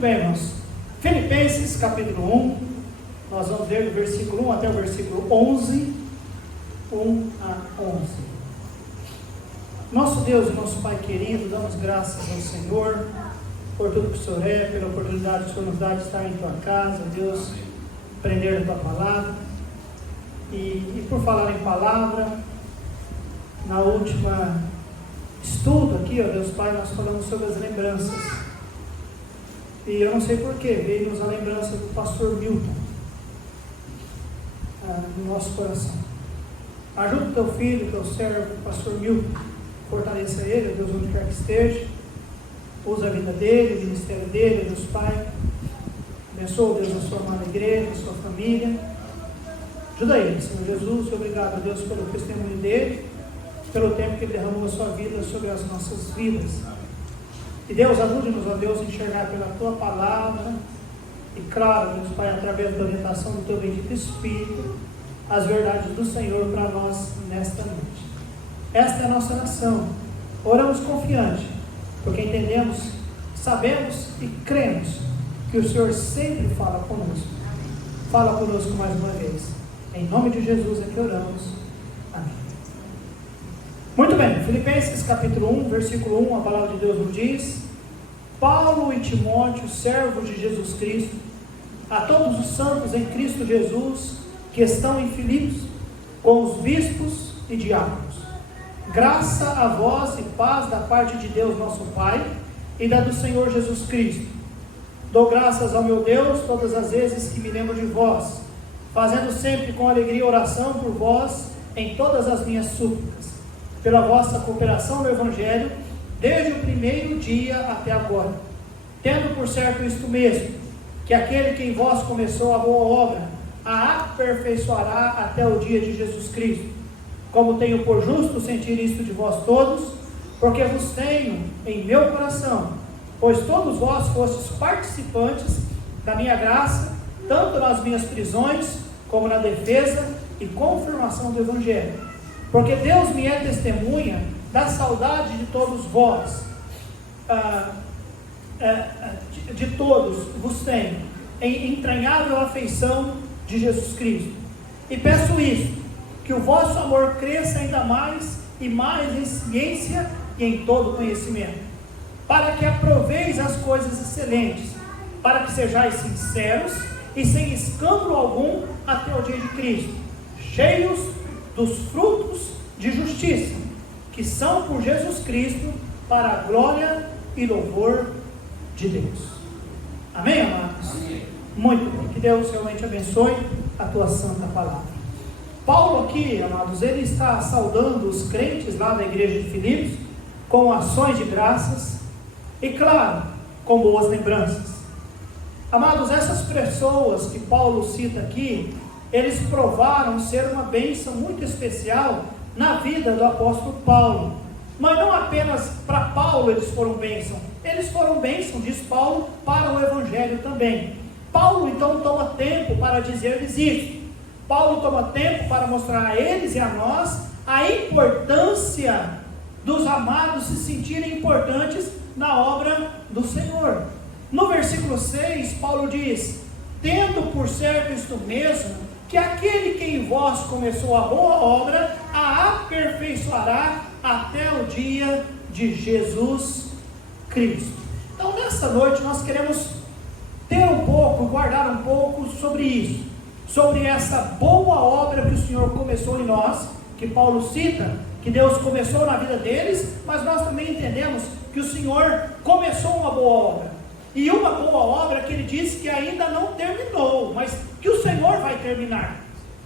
bem, irmãos. Filipenses capítulo 1, nós vamos ler do versículo 1 até o versículo 11, 1 a 11. Nosso Deus e nosso Pai querido, damos graças ao Senhor por tudo que o Senhor é, pela oportunidade que o Senhor nos dá de estar em tua casa, Deus, aprender a tua palavra. E por falar em palavra, na última estudo aqui, ó Deus Pai, nós falamos sobre as lembranças. E eu não sei porquê, veio-nos a lembrança do pastor Milton no nosso coração. Ajuda o teu filho, teu servo, o pastor Milton, fortaleça ele, Deus, onde quer que esteja. Usa a vida dele, o ministério dele, Deus Pai. Abençoa, Deus, a sua amada igreja, a sua família. Ajuda ele, Senhor Jesus. Obrigado, Deus, pelo testemunho dele, pelo tempo que ele derramou a sua vida sobre as nossas vidas. E Deus, ajude-nos, ó Deus, a enxergar pela tua palavra e, claro, Deus Pai, através da orientação do teu bendito Espírito, as verdades do Senhor para nós nesta noite. Esta é a nossa oração. Oramos confiante, porque entendemos, sabemos e cremos que o Senhor sempre fala conosco. Fala conosco mais uma vez. Em nome de Jesus é que oramos. Amém. Muito bem, Filipenses capítulo 1, versículo 1, a palavra de Deus nos diz: Paulo e Timóteo, servos de Jesus Cristo, a todos os santos em Cristo Jesus, que estão em Filipos, com os bispos e diáconos. Graça a vós e paz da parte de Deus nosso Pai e da do Senhor Jesus Cristo. Dou graças ao meu Deus todas as vezes que me lembro de vós, fazendo sempre com alegria oração por vós em todas as minhas súplicas, pela vossa cooperação no Evangelho, desde o primeiro dia até agora, tendo por certo isto mesmo, que aquele que em vós começou a boa obra, a aperfeiçoará até o dia de Jesus Cristo. Como tenho por justo sentir isto de vós todos, porque vos tenho em meu coração, pois todos vós fostes participantes da minha graça, tanto nas minhas prisões, como na defesa e confirmação do Evangelho. Porque Deus me é testemunha da saudade de todos vós, de todos vos tenho, em entranhável afeição de Jesus Cristo. E peço isto, que o vosso amor cresça ainda mais e mais em ciência e em todo conhecimento, para que aproveis as coisas excelentes, para que sejais sinceros e sem escândalo algum até o dia de Cristo, cheios dos frutos de justiça, que são por Jesus Cristo, para a glória e louvor de Deus. Amém, amados? Amém. Muito bem, que Deus realmente abençoe a tua santa palavra. Paulo aqui, amados, ele está saudando os crentes lá da igreja de Filipos, com ações de graças, e claro, com boas lembranças. Amados, essas pessoas que Paulo cita aqui, eles provaram ser uma bênção muito especial na vida do apóstolo Paulo. Mas não apenas para Paulo eles foram bênção, diz Paulo, para o Evangelho também. Paulo então toma tempo para dizer-lhes isso. Paulo toma tempo para mostrar a eles e a nós a importância dos amados se sentirem importantes na obra do Senhor. No versículo 6, Paulo diz: tendo por certo isto mesmo, que aquele que em vós começou a boa obra, a aperfeiçoará até o dia de Jesus Cristo. Então nessa noite nós queremos guardar um pouco sobre isso, sobre essa boa obra que o Senhor começou em nós, que Paulo cita, que Deus começou na vida deles, mas nós também entendemos que o Senhor começou uma boa obra, e uma boa obra que ele disse que ainda não terminou, mas que o Senhor vai terminar.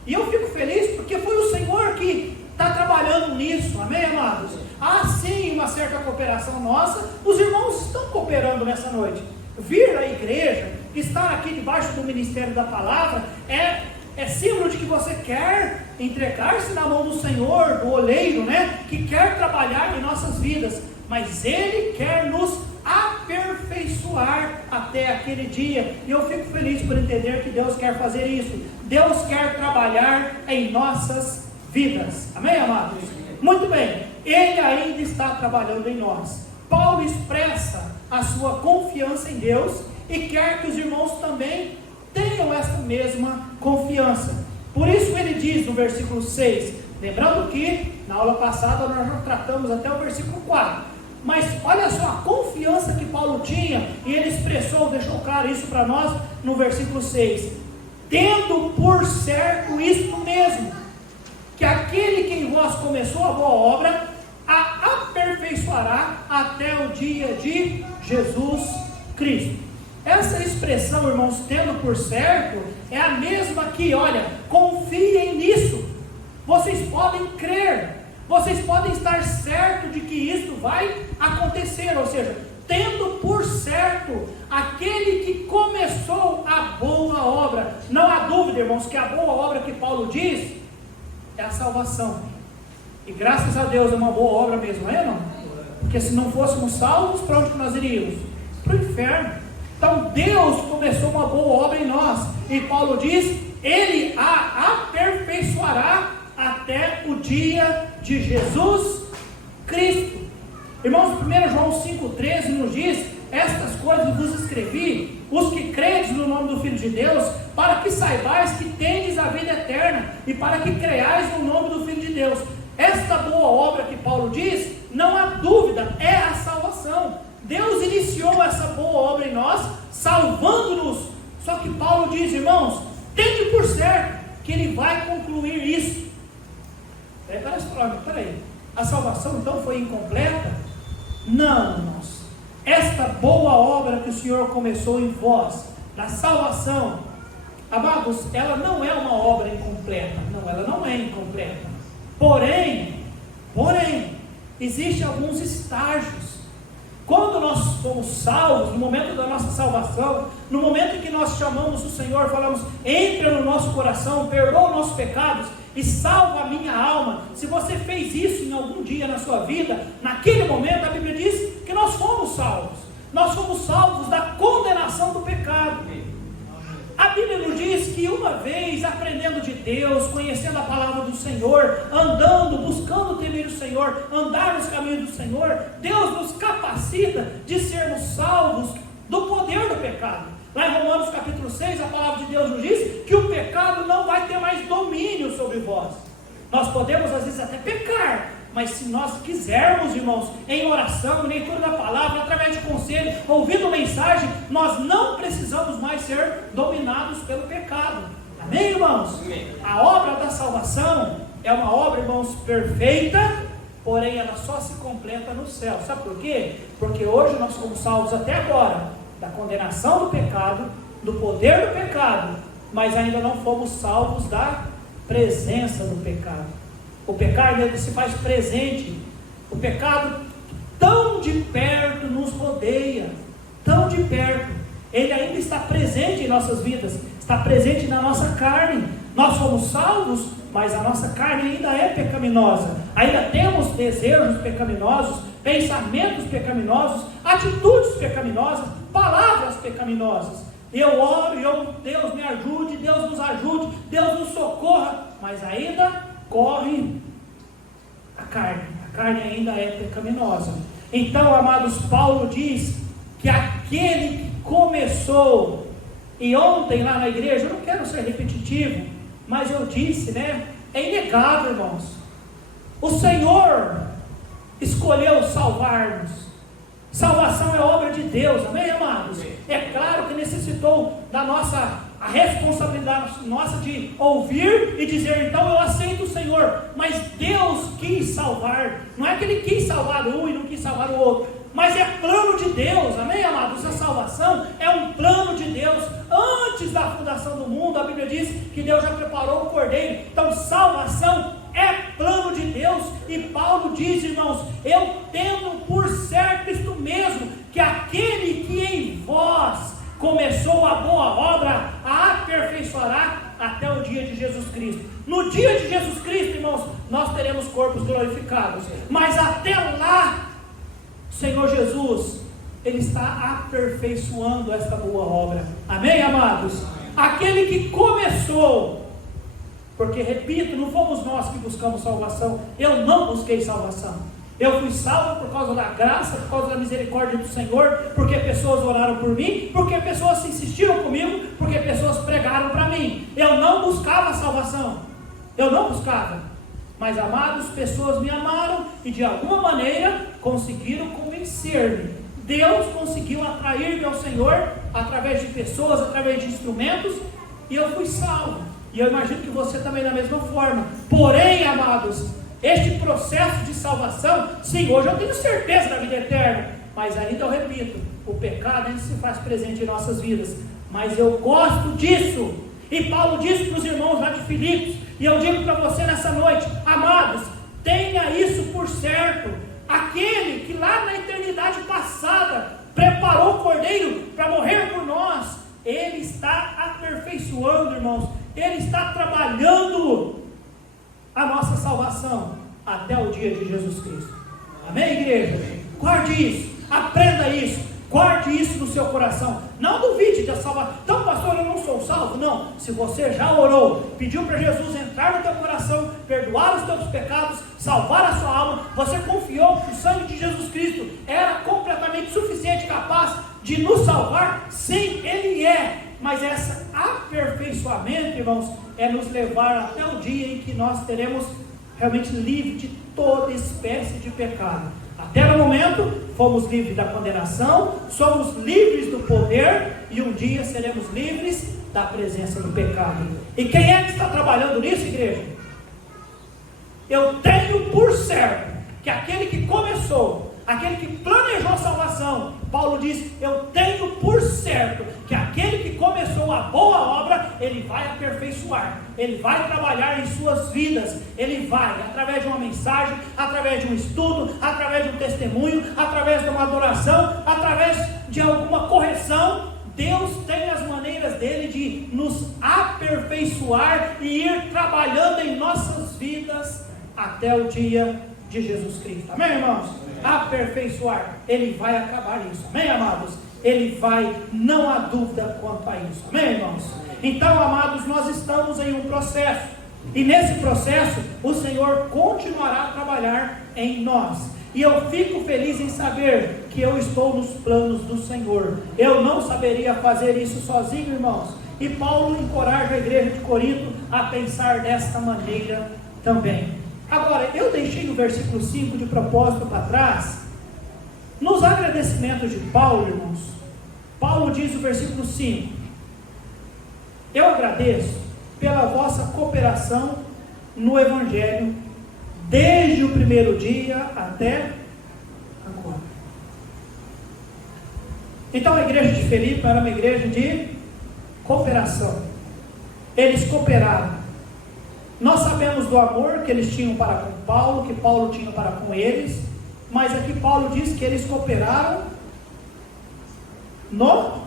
E eu fico feliz porque foi o Senhor que está trabalhando nisso, amém, amados? Há sim uma certa cooperação nossa, os irmãos estão cooperando nessa noite. Vir à igreja, estar aqui debaixo do ministério da palavra, é símbolo de que você quer entregar-se na mão do Senhor, do oleiro, né? Que quer trabalhar em nossas vidas, mas Ele quer nos aperfeiçoar até aquele dia, e eu fico feliz por entender que Deus quer fazer isso. Deus quer trabalhar em nossas vidas, amém, amados? Muito bem, Ele ainda está trabalhando em nós. Paulo expressa a sua confiança em Deus e quer que os irmãos também tenham essa mesma confiança. Por isso ele diz no versículo 6, lembrando que na aula passada nós já tratamos até o versículo 4, mas olha só a confiança que Paulo tinha, e ele expressou, deixou claro isso para nós no versículo 6, tendo por certo isto mesmo, que aquele que em vós começou a boa obra, a aperfeiçoará até o dia de Jesus Cristo. Essa expressão, irmãos, tendo por certo, é a mesma que, olha, confiem nisso, vocês podem crer, vocês podem estar certos de que isso vai acontecer, ou seja, tendo por certo, aquele que começou a boa obra. Não há dúvida, irmãos, que a boa obra que Paulo diz é a salvação, e graças a Deus é uma boa obra mesmo, é não? Porque se não fôssemos salvos, para onde nós iríamos? Para o inferno. Então Deus começou uma boa obra em nós, e Paulo diz, Ele a aperfeiçoará até o dia de Jesus Cristo. Irmãos, 1 João 5,13 nos diz, estas coisas vos escrevi, os que credes no nome do Filho de Deus, para que saibais que tendes a vida eterna, e para que creiais no nome do Filho de Deus. Esta boa obra que Paulo diz, não há dúvida, é a salvação. Deus iniciou essa boa obra em nós, salvando-nos. Só que Paulo diz, irmãos, tende por certo que Ele vai concluir isso. Peraí, a salvação então foi incompleta? Não, irmãos. Esta boa obra que o Senhor começou em vós, na salvação, amados, ela não é uma obra incompleta. Não, ela não é incompleta. Porém, existem alguns estágios. Quando nós somos salvos, no momento da nossa salvação, no momento em que nós chamamos o Senhor, falamos, entra no nosso coração, perdoa os nossos pecados e salva a minha alma. Se você fez isso em algum dia na sua vida, naquele momento a Bíblia diz que nós fomos salvos. Nós fomos salvos da condenação do pecado. A Bíblia nos diz que uma vez aprendendo de Deus, conhecendo a palavra do Senhor, andando, buscando temer o Senhor, andar nos caminhos do Senhor, Deus nos capacita de sermos salvos do poder do pecado. Lá em Romanos capítulo 6, a palavra de Deus nos diz que o pecado não vai ter mais domínio sobre vós. Nós podemos às vezes até pecar, mas se nós quisermos, irmãos, em oração, em leitura da palavra, através de conselho, ouvindo mensagem, nós não precisamos mais ser dominados pelo pecado. Amém, irmãos? Amém. A obra da salvação é uma obra, irmãos, perfeita, porém ela só se completa no céu. Sabe por quê? Porque hoje nós somos salvos até agora da condenação do pecado, do poder do pecado, mas ainda não fomos salvos da presença do pecado. O pecado ele se faz presente. O pecado tão de perto nos rodeia, tão de perto. Ele ainda está presente em nossas vidas, está presente na nossa carne. Nós somos salvos, mas a nossa carne ainda é pecaminosa. Ainda temos desejos pecaminosos, pensamentos pecaminosos, atitudes pecaminosas, palavras pecaminosas. Eu oro, Deus me ajude, Deus nos ajude, Deus nos socorra, mas ainda corre a carne ainda é pecaminosa. Então, amados, Paulo diz que aquele que começou, e ontem lá na igreja, eu não quero ser repetitivo, mas eu disse, né, é inegável, irmãos, o Senhor escolheu salvar-nos. Salvação é obra de Deus, amém, amados? É claro que necessitou da a responsabilidade nossa de ouvir e dizer, então eu aceito o Senhor, mas Deus quis salvar. Não é que Ele quis salvar um e não quis salvar o outro, mas é plano de Deus, amém, amados? A salvação é um plano de Deus. Antes da fundação do mundo, a Bíblia diz que Deus já preparou o Cordeiro. Então salvação é plano de Deus. E Paulo diz, irmãos, eu tendo por certo isto mesmo, que aquele que em vós começou a boa obra, a aperfeiçoará até o dia de Jesus Cristo. No dia de Jesus Cristo, irmãos, nós teremos corpos glorificados, mas até lá, Senhor Jesus, Ele está aperfeiçoando esta boa obra, amém, amados? Aquele que começou, porque repito, não fomos nós que buscamos salvação, eu não busquei salvação, Eu fui salvo por causa da graça, por causa da misericórdia do Senhor, porque pessoas oraram por mim, porque pessoas insistiram comigo, porque pessoas pregaram para mim. Eu não buscava a salvação, eu não buscava, mas amados, pessoas me amaram e de alguma maneira conseguiram convencer-me. Deus conseguiu atrair-me ao Senhor através de pessoas, através de instrumentos, e eu fui salvo. E eu imagino que você também da mesma forma. Porém, amados, este processo de salvação, sim, hoje eu tenho certeza da vida eterna, mas ainda eu repito, o pecado ainda se faz presente em nossas vidas, mas eu gosto disso, e Paulo disse para os irmãos lá de Filipos, e eu digo para você nessa noite, amados, tenha isso por certo, aquele que lá na eternidade passada, preparou o Cordeiro para morrer por nós, ele está aperfeiçoando, irmãos, ele está trabalhando a nossa salvação até o dia de Jesus Cristo. Amém, igreja? Guarde isso, aprenda isso, guarde isso no seu coração. Não duvide da salvação. Então, pastor, eu não sou salvo. Não, se você já orou, pediu para Jesus entrar no teu coração, perdoar os teus pecados, salvar a sua alma, você confiou que o sangue de Jesus Cristo era completamente suficiente, capaz de nos salvar, sim, ele é. Mas esse aperfeiçoamento, irmãos, é nos levar até o dia em que nós teremos realmente livre de toda espécie de pecado. Até no momento, fomos livres da condenação, somos livres do poder, e um dia seremos livres da presença do pecado. E quem é que está trabalhando nisso, igreja? Eu tenho por certo que aquele que começou, aquele que planejou a salvação, Paulo diz, eu tenho por certo que aquele que começou a boa obra, ele vai aperfeiçoar, ele vai trabalhar em suas vidas, ele vai, através de uma mensagem, através de um estudo, através de um testemunho, através de uma adoração, através de alguma correção, Deus tem as maneiras dele de nos aperfeiçoar e ir trabalhando em nossas vidas até o dia de Jesus Cristo. Amém, irmãos? Aperfeiçoar, ele vai acabar isso. Amém, amados? Ele vai, não há dúvida quanto a isso. Amém, irmãos? Então, amados, nós estamos em um processo, e nesse processo o Senhor continuará a trabalhar em nós. E eu fico feliz em saber que eu estou nos planos do Senhor. Eu não saberia fazer isso sozinho, irmãos. E Paulo encoraja a igreja de Corinto a pensar desta maneira também. Agora, eu deixei o versículo 5 de propósito para trás. Nos agradecimentos de Paulo, irmãos, Paulo diz no versículo 5: eu agradeço pela vossa cooperação no Evangelho, desde o primeiro dia até agora. Então a igreja de Filipe era uma igreja de cooperação. Eles cooperaram. Nós sabemos do amor que eles tinham para com Paulo, que Paulo tinha para com eles, mas aqui Paulo diz que eles cooperaram no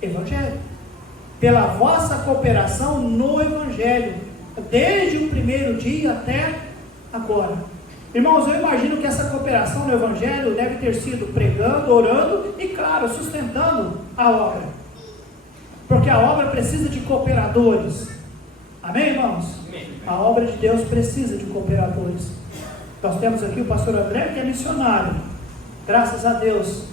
Evangelho, pela vossa cooperação no Evangelho, desde o primeiro dia até agora. Irmãos, eu imagino que essa cooperação no Evangelho deve ter sido pregando, orando e, claro, sustentando a obra, porque a obra precisa de cooperadores. Amém, irmãos? A obra de Deus precisa de cooperadores. Nós temos aqui o pastor André, que é missionário. Graças a Deus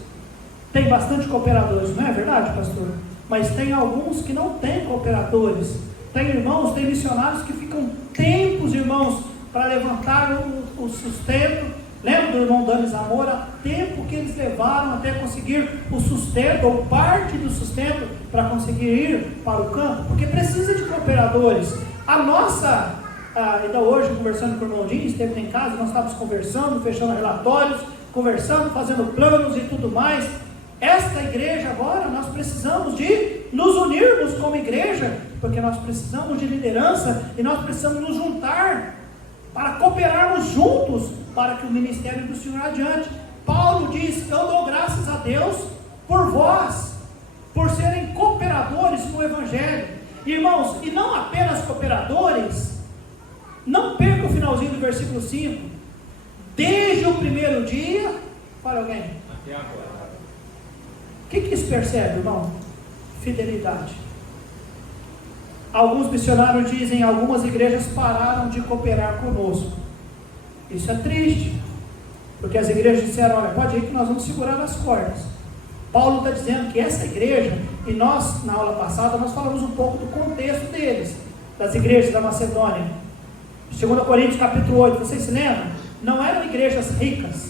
tem bastante cooperadores, não é verdade, pastor? Mas tem alguns que não têm cooperadores. Tem irmãos, tem missionários que ficam tempos, irmãos, para levantar o sustento. Lembra do irmão Dani Zamora? Tempo que eles levaram até conseguir o sustento, ou parte do sustento, para conseguir ir para o campo, porque precisa de cooperadores. A nossa, ainda hoje, conversando com o irmão Dinho, esteve em casa, nós estávamos conversando, fechando relatórios, conversando, fazendo planos e tudo mais. Esta igreja agora, nós precisamos de nos unirmos como igreja, porque nós precisamos de liderança, e nós precisamos nos juntar, para cooperarmos juntos, para que o ministério do Senhor adiante. Paulo diz, eu dou graças a Deus por vós, por serem cooperadores no Evangelho. Irmãos, e não apenas cooperadores, não perca o finalzinho do versículo 5, desde o primeiro dia, fala alguém, até agora. O que isso percebe, irmão? Fidelidade. Alguns missionários dizem, algumas igrejas pararam de cooperar conosco. Isso é triste. Porque as igrejas disseram, olha, pode ir que nós vamos segurar nas cordas. Paulo está dizendo que essa igreja, e nós, na aula passada, nós falamos um pouco do contexto deles, das igrejas da Macedônia. 2 Coríntios capítulo 8, vocês se lembram? Não eram igrejas ricas,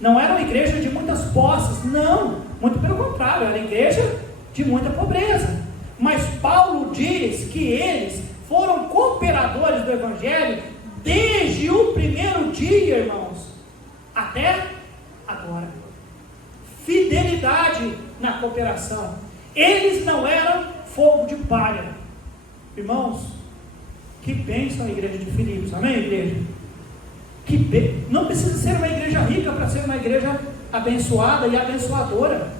não eram igrejas de muitas posses, não, muito pelo contrário, era igreja de muita pobreza. Mas Paulo diz que eles foram cooperadores do Evangelho desde o primeiro dia, irmãos, até agora. Fidelidade na cooperação. Eles não eram fogo de palha. Irmãos, que bênção a igreja de Filipos, amém, igreja? Não precisa ser uma igreja rica para ser uma igreja abençoada e abençoadora.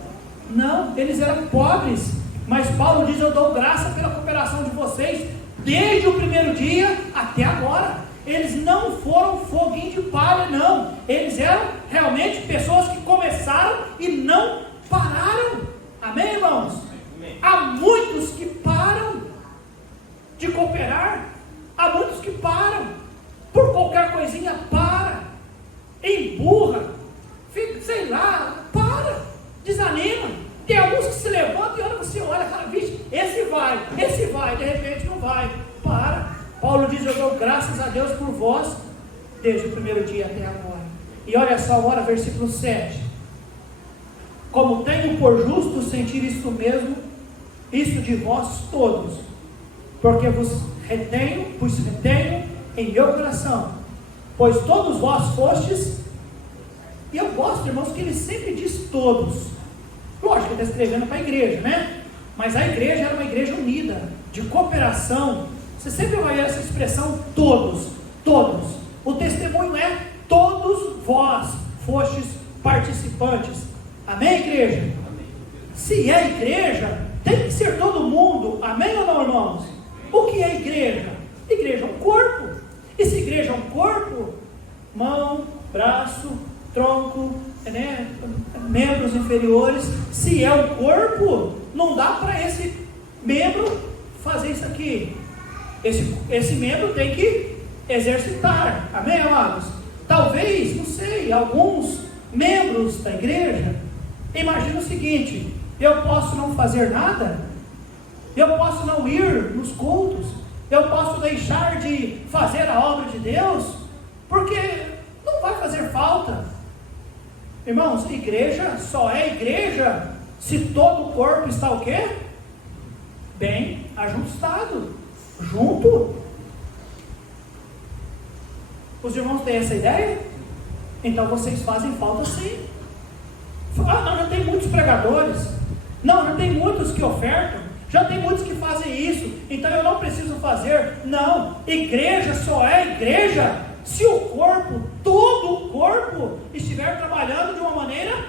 Não, eles eram pobres, mas Paulo diz, eu dou graça pela cooperação de vocês, desde o primeiro dia até agora. Eles não foram foguinho de palha, não. Eles eram realmente pessoas que começaram e não pararam. Amém, irmãos? Amém. Há muitos que param de cooperar. Há muitos que param. Por qualquer coisinha, para. Emburra. Fica, sei lá, para. Desanima. Tem alguns que se levantam e olha, você olha, cara, vixe, esse vai, de repente não vai. Para. Paulo diz, eu dou graças a Deus por vós, desde o primeiro dia até agora. E olha só agora, versículo 7. Como tenho por justo sentir isto mesmo, isto de vós todos, porque vos retenho em meu coração, pois todos vós fostes, e eu gosto, irmãos, que ele sempre diz todos. Lógico que ele está escrevendo para a igreja, né? Mas a igreja era uma igreja unida, de cooperação. Você sempre vai ver essa expressão, todos, todos. O testemunho é, todos vós fostes participantes. Amém, igreja? Amém. Se é igreja, tem que ser todo mundo. Amém ou não, irmãos? O que é igreja? Igreja é um corpo. E se igreja é um corpo, mão, braço, tronco, né, membros inferiores. Se é um corpo, não dá para esse membro fazer isso aqui. Esse membro tem que exercitar, amém, amados? Talvez, não sei, alguns membros da igreja, imagina o seguinte, eu posso não fazer nada, eu posso não ir nos cultos, eu posso deixar de fazer a obra de Deus, porque não vai fazer falta. Irmãos, igreja só é igreja se todo o corpo está o quê? Bem ajustado. Junto? Os irmãos têm essa ideia? Então vocês fazem falta sim. Ah, não, já tem muitos pregadores. Não, já tem muitos que ofertam. Já tem muitos que fazem isso. Então eu não preciso fazer. Não, igreja só é igreja se o corpo, todo o corpo, estiver trabalhando de uma maneira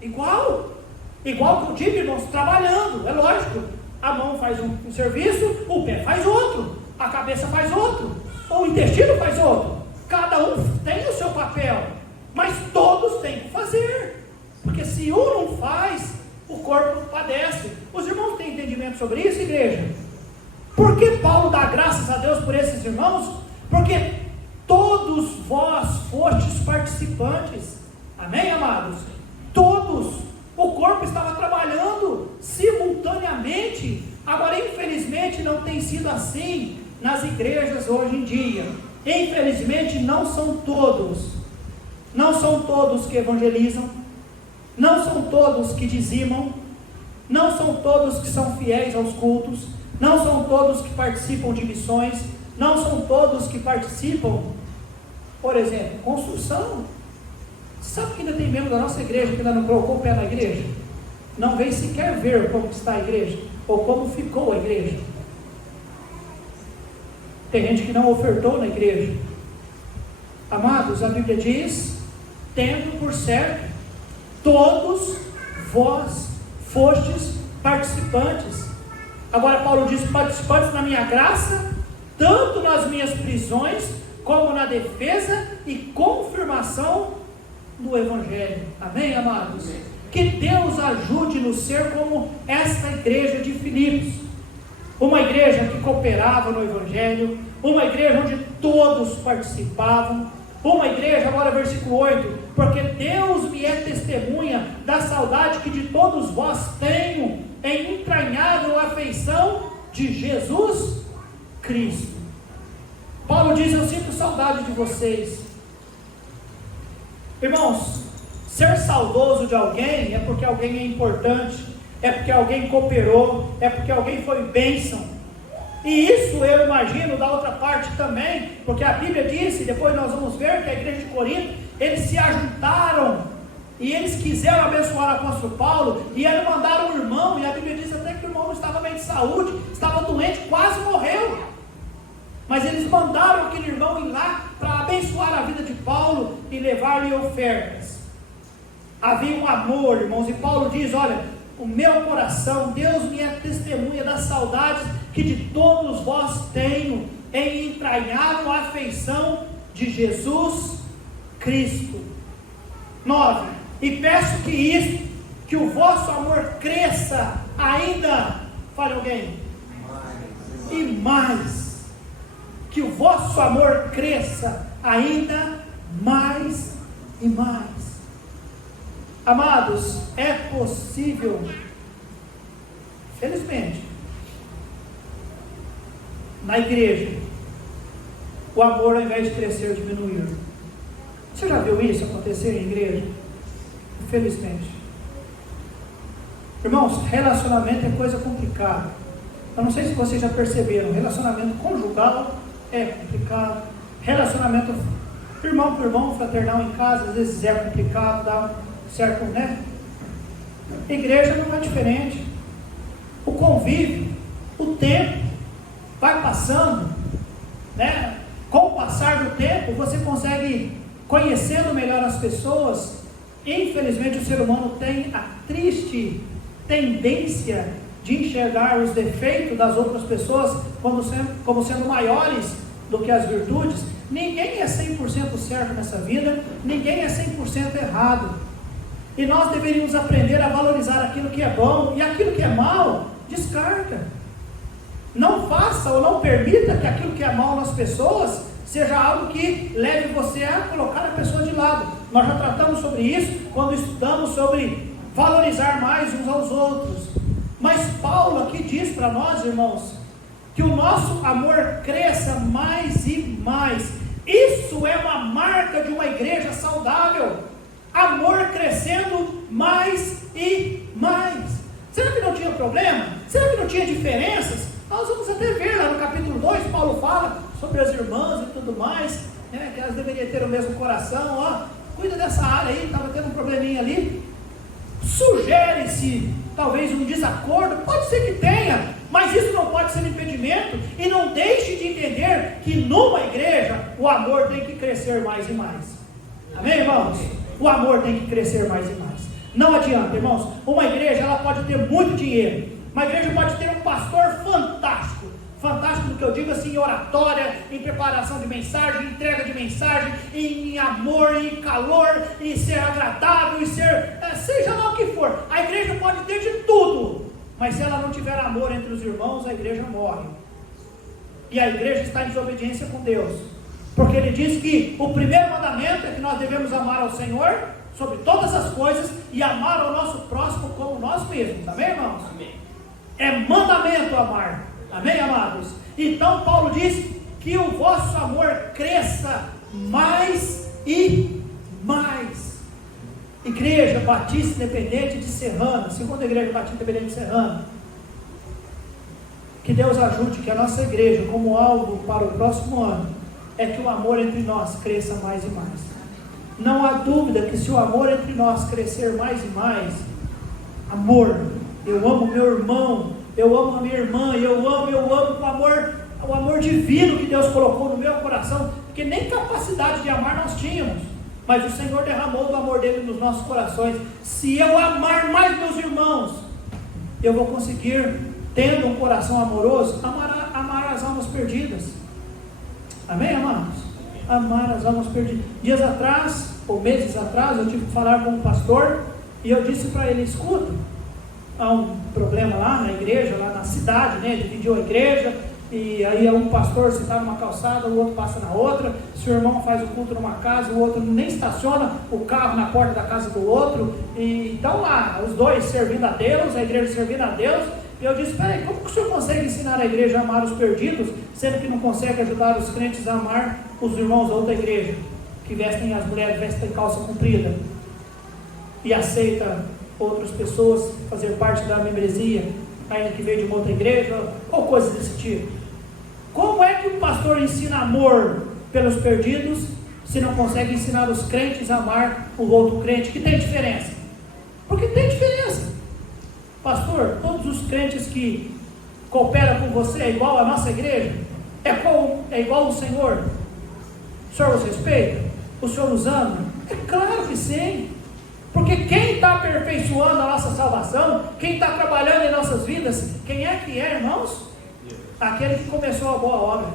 igual. Igual que o digo, irmãos, trabalhando, é lógico. A mão faz um serviço, o pé faz outro, a cabeça faz outro, o intestino faz outro. Cada um tem o seu papel, mas todos têm que fazer. Porque se um não faz, o corpo padece. Os irmãos têm entendimento sobre isso, igreja? Por que Paulo dá graças a Deus por esses irmãos? Porque todos vós fostes participantes. Amém, amados? Todos. O corpo estava trabalhando simultaneamente. Agora, infelizmente, não tem sido assim nas igrejas hoje em dia. Infelizmente, não são todos. Não são todos que evangelizam. Não são todos que dizimam. Não são todos que são fiéis aos cultos. Não são todos que participam de missões. Não são todos que participam, por exemplo, construção. Sabe que ainda tem membro da nossa igreja que ainda não colocou o pé na igreja? Não veio sequer ver como está a igreja, ou como ficou a igreja. Tem gente que não ofertou na igreja. Amados, a Bíblia diz, tendo por certo, todos vós fostes participantes. Agora Paulo diz, participantes na minha graça, tanto nas minhas prisões, como na defesa e confirmação do Evangelho. Amém, amados? Amém. Que Deus ajude-nos a ser como esta igreja de Filipos, uma igreja que cooperava no Evangelho, uma igreja onde todos participavam, Uma igreja, agora versículo 8, porque Deus me é testemunha da saudade que de todos vós tenho em entranhável afeição de Jesus Cristo. Paulo diz: eu sinto saudade de vocês. Irmãos, ser saudoso de alguém é porque alguém é importante, é porque alguém cooperou, é porque alguém foi bênção. E isso eu imagino da outra parte também, porque a Bíblia diz, e depois nós vamos ver que a igreja de Corinto, eles se ajuntaram, e eles quiseram abençoar o apóstolo Paulo, e eles mandaram um irmão, e a Bíblia diz até que o irmão não estava bem de saúde, estava doente, quase morreu. Mas eles mandaram aquele irmão ir lá para abençoar a vida de Paulo e levar-lhe ofertas. Havia um amor, irmãos, e Paulo diz: olha, o meu coração, Deus me é testemunha das saudades que de todos vós tenho em entranhável afeição de Jesus Cristo. 9. E peço que o vosso amor cresça ainda, fale alguém, e mais, que o vosso amor cresça ainda mais e mais. Amados, é possível, felizmente, na igreja, o amor ao invés de crescer, diminuir. Você já viu isso acontecer em igreja? Infelizmente. Irmãos, relacionamento é coisa complicada. Eu não sei se vocês já perceberam, relacionamento conjugal é complicado, relacionamento irmão por irmão, fraternal em casa, às vezes é complicado, dá certo, né? Igreja não é diferente. O convívio, o tempo vai passando, né? Com o passar do tempo, você consegue conhecendo melhor as pessoas. Infelizmente o ser humano tem a triste tendência de enxergar os defeitos das outras pessoas como sendo maiores do que as virtudes. Ninguém é 100% certo nessa vida, ninguém é 100% errado. E nós deveríamos aprender a valorizar aquilo que é bom, e aquilo que é mal, descarta. Não faça ou não permita que aquilo que é mal nas pessoas seja algo que leve você a colocar a pessoa de lado. Nós já tratamos sobre isso quando estudamos sobre valorizar mais uns aos outros. Mas Paulo aqui diz para nós, irmãos, que o nosso amor cresça mais e mais. Isso é uma marca de uma igreja saudável. Amor crescendo mais e mais. Será que não tinha problema? Será que não tinha diferenças? Nós vamos até ver lá no capítulo 2, Paulo fala sobre as irmãs e tudo mais, né, que elas deveriam ter o mesmo coração. Ó, cuida dessa área aí, estava tendo um probleminha ali. Sugere-se talvez um desacordo, pode ser que tenha, mas isso não pode ser um impedimento, e não deixe de entender que numa igreja o amor tem que crescer mais e mais. Amém, irmãos? O amor tem que crescer mais e mais. Não adianta, irmãos, uma igreja ela pode ter muito dinheiro, uma igreja pode ter um pastor fantástico, fantástico no que eu digo assim, em oratória, em preparação de mensagem, em entrega de mensagem, em amor, em calor, em ser agradável, em ser, seja lá o que for. A igreja pode ter de tudo, mas se ela não tiver amor entre os irmãos, a igreja morre. E a igreja está em desobediência com Deus, porque ele diz que o primeiro mandamento é que nós devemos amar ao Senhor sobre todas as coisas e amar ao nosso próximo como nós mesmos. Amém, irmãos? Amém. É mandamento amar. Amém, amados? Então Paulo diz que o vosso amor cresça mais e mais. Igreja Batista Independente de Serrana, segunda igreja Batista Independente de Serrana, que Deus ajude que a nossa igreja, como alvo para o próximo ano, é que o amor entre nós cresça mais e mais. Não há dúvida que se o amor entre nós crescer mais e mais, amor, eu amo meu irmão, eu amo a minha irmã, eu amo o amor divino que Deus colocou no meu coração, porque nem capacidade de amar nós tínhamos, mas o Senhor derramou do amor dele nos nossos corações. Se eu amar mais meus irmãos, eu vou conseguir, tendo um coração amoroso, amar as almas perdidas. Amém, amados? Amar as almas perdidas. Dias atrás, ou meses atrás, eu tive que falar com um pastor, e eu disse para ele: escuta, há um problema lá na igreja, lá na cidade, né? Dividiu a igreja, e aí um pastor se está numa calçada, o outro passa na outra, se o irmão faz o culto numa casa, o outro nem estaciona o carro na porta da casa do outro, e estão lá, os dois servindo a Deus, a igreja servindo a Deus. E eu disse, peraí, como que o senhor consegue ensinar a igreja a amar os perdidos, sendo que não consegue ajudar os crentes a amar os irmãos da outra igreja, que vestem, as mulheres vestem calça comprida, e aceita outras pessoas fazer parte da membresia, ainda que veio de uma outra igreja, ou coisas desse tipo? Como é que o pastor ensina amor pelos perdidos, se não consegue ensinar os crentes a amar o outro crente, que tem diferença? Porque tem diferença. Pastor, todos os crentes que cooperam com você é igual à nossa igreja? É igual ao Senhor? O Senhor os respeita? O Senhor os ama? É claro que sim. Porque quem está aperfeiçoando a nossa salvação, quem está trabalhando em nossas vidas, quem é que é, irmãos? Aquele que começou a boa obra.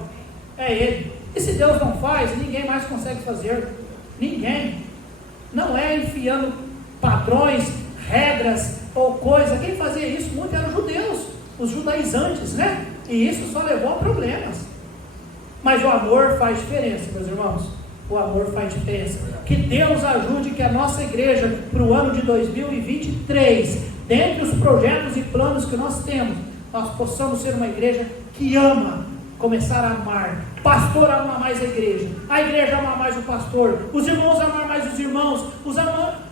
É Ele. E se Deus não faz, ninguém mais consegue fazer. Ninguém. Não é enfiando padrões, regras ou coisa. Quem fazia isso muito eram os judeus, os judaizantes, né? E isso só levou a problemas. Mas o amor faz diferença, meus irmãos. O amor faz diferença. Que Deus ajude que a nossa igreja, para o ano de 2023, dentre os projetos e planos que nós temos, nós possamos ser uma igreja que ama, começar a amar. Pastor ama mais a igreja ama mais o pastor, os irmãos amar mais os irmãos,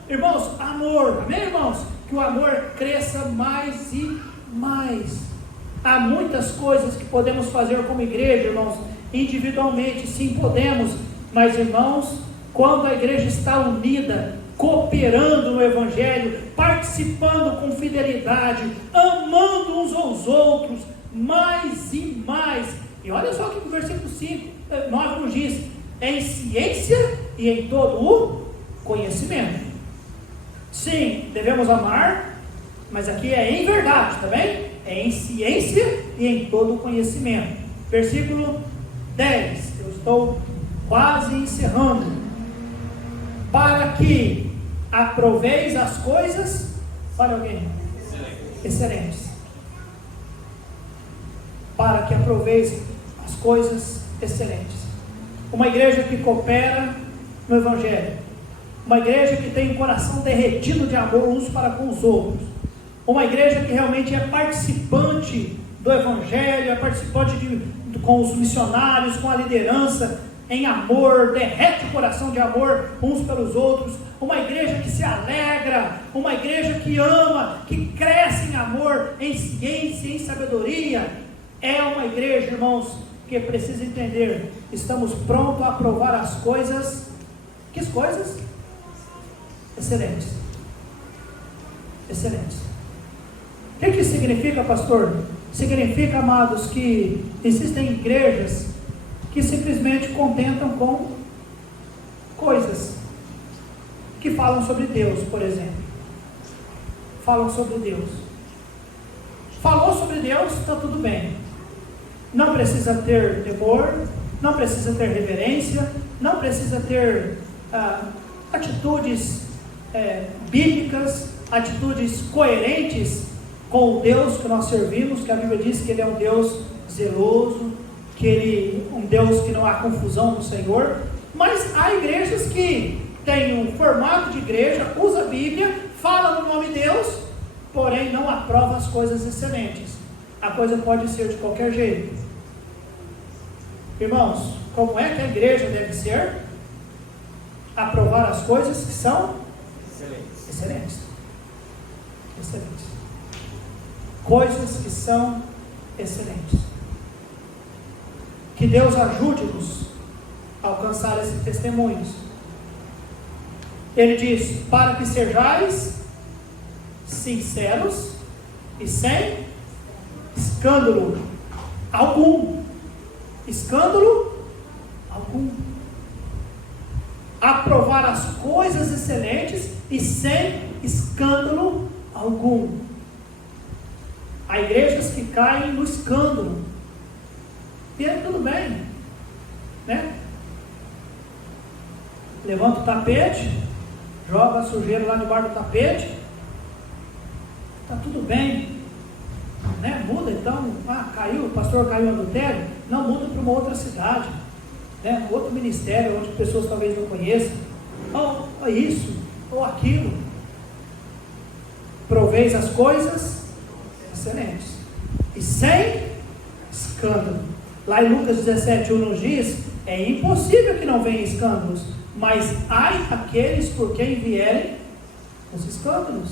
irmãos, amor, amém, irmãos? Que o amor cresça mais e mais. Há muitas coisas que podemos fazer como igreja, irmãos, individualmente, sim, podemos, mas, irmãos, quando a igreja está unida, cooperando no Evangelho, participando com fidelidade, amando uns aos outros, mais e mais. E olha só que no versículo 9 nos diz: em ciência e em todo o conhecimento. Sim, devemos amar, mas aqui é em verdade, tá bem? É em ciência e em todo o conhecimento. Versículo 10, eu estou quase encerrando. Para que aproveis as coisas, fale alguém, excelentes. Para que aproveis as coisas excelentes. Uma igreja que coopera no Evangelho, uma igreja que tem o coração derretido de amor uns para com os outros, uma igreja que realmente é participante do Evangelho, é participante com os missionários, com a liderança, em amor, derrete o coração de amor uns pelos outros, uma igreja que se alegra, uma igreja que ama, que cresce em amor, em ciência, em sabedoria. É uma igreja, irmãos, que precisa entender, estamos prontos a aprovar as coisas. Que coisas? Excelentes. Excelentes. O que significa, pastor? Significa, amados, que existem igrejas que simplesmente contentam com coisas, que falam sobre Deus, por exemplo. Falam sobre Deus. Falou sobre Deus, está tudo bem. Não precisa ter temor, não precisa ter reverência, não precisa ter atitudes bíblicas, atitudes coerentes com o Deus que nós servimos, que a Bíblia diz que Ele é um Deus zeloso, que Ele é um Deus que não há confusão no Senhor. Mas há igrejas que têm um formato de igreja, usa a Bíblia, fala no nome de Deus, porém não aprova as coisas excelentes. A coisa pode ser de qualquer jeito. Irmãos, como é que a igreja deve ser? Aprovar as coisas que são excelentes. Excelentes. Excelentes. Coisas que são excelentes. Que Deus ajude-nos a alcançar esses testemunhos. Ele diz: para que sejais sinceros e sem escândalo algum. Escândalo algum. Aprovar as coisas excelentes e sem escândalo algum. Há igrejas que caem no escândalo. E é tudo bem, né? Levanta o tapete, joga a sujeira lá debaixo do tapete, está tudo bem. né? Muda então, caiu, o pastor caiu em adultério, não, muda para uma outra cidade, né? Outro ministério, onde pessoas talvez não conheçam, ou isso, ou aquilo. Proveis as coisas excelentes, e sem escândalo. Lá em Lucas 17:1 nos diz, é impossível que não venha escândalos, mas ai aqueles por quem vierem os escândalos.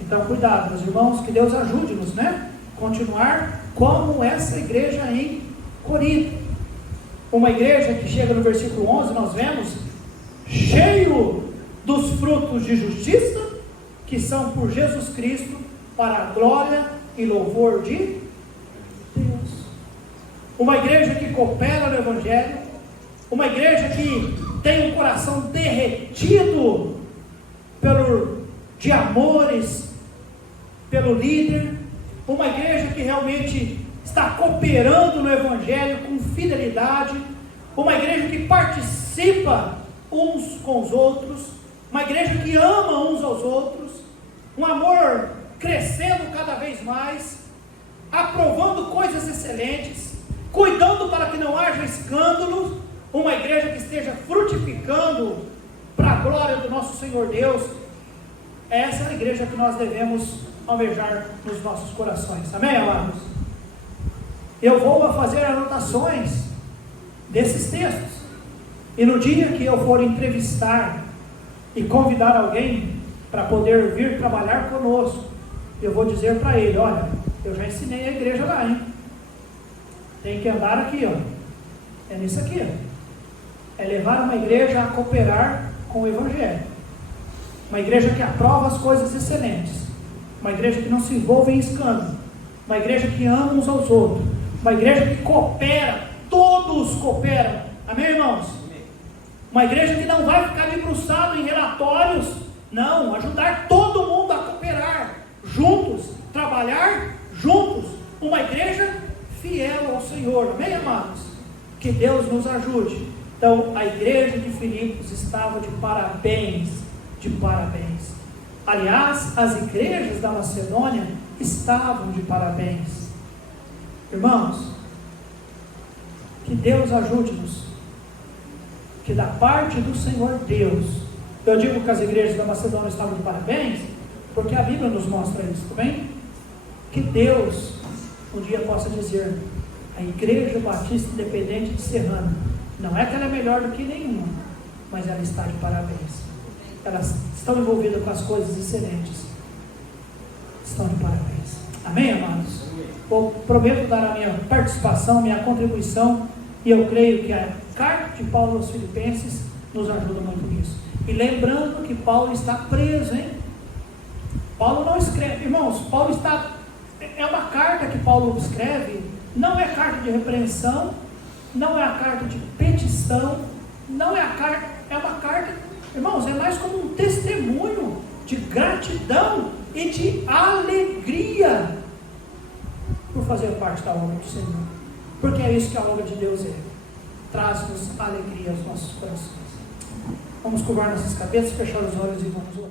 Então cuidado, meus irmãos, que Deus ajude-nos, né? Continuar como essa igreja em Corinto. Uma igreja que chega no versículo 11, nós vemos, cheio dos frutos de justiça, que são por Jesus Cristo, para a glória e louvor de Deus. Uma igreja que coopera no Evangelho, uma igreja que tem um coração derretido de amores pelo líder, uma igreja que realmente está cooperando no Evangelho com fidelidade, uma igreja que participa uns com os outros, uma igreja que ama uns aos outros, um amor crescendo cada vez mais, aprovando coisas excelentes, cuidando para que não haja escândalos, uma igreja que esteja frutificando para a glória do nosso Senhor Deus. Essa é a igreja que nós devemos almejar nos nossos corações, amém, amados? Eu vou fazer anotações desses textos, e no dia que eu for entrevistar e convidar alguém para poder vir trabalhar conosco, eu vou dizer para ele, olha, eu já ensinei a igreja lá, hein? Tem que andar aqui, ó. É nisso aqui, ó. É levar uma igreja a cooperar com o Evangelho. Uma igreja que aprova as coisas excelentes. Uma igreja que não se envolve em escândalo. Uma igreja que ama uns aos outros. Uma igreja que coopera, todos cooperam. Amém, irmãos? Amém. Uma igreja que não vai ficar debruçado em relatórios. Não, ajudar todo mundo a cooperar. Juntos, trabalhar juntos. Uma igreja fiel ao Senhor. Amém, amados? Que Deus nos ajude. Então, a igreja de Filipos estava de parabéns, de parabéns. Aliás, as igrejas da Macedônia estavam de parabéns. Irmãos, que Deus ajude-nos, que da parte do Senhor Deus, eu digo que as igrejas da Macedônia estavam de parabéns, porque a Bíblia nos mostra isso, tá bem? Que Deus um dia possa dizer, a Igreja Batista Independente de Serrana, não é que ela é melhor do que nenhuma, mas ela está de parabéns. Elas estão envolvidas com as coisas excelentes. Estão de parabéns. Amém, amados? Eu prometo dar a minha participação, minha contribuição, e eu creio que a carta de Paulo aos Filipenses nos ajuda muito nisso. E lembrando que Paulo está preso, hein? Paulo não escreve, irmãos, Paulo está, é uma carta que Paulo escreve, não é carta de repreensão, não é a carta de petição, não é a carta, é uma carta, irmãos, é mais como um testemunho de gratidão e de alegria por fazer parte da obra do Senhor, porque é isso que a obra de Deus é, traz-nos alegria aos nossos corações. Vamos curvar nossas cabeças, fechar os olhos e vamos orar.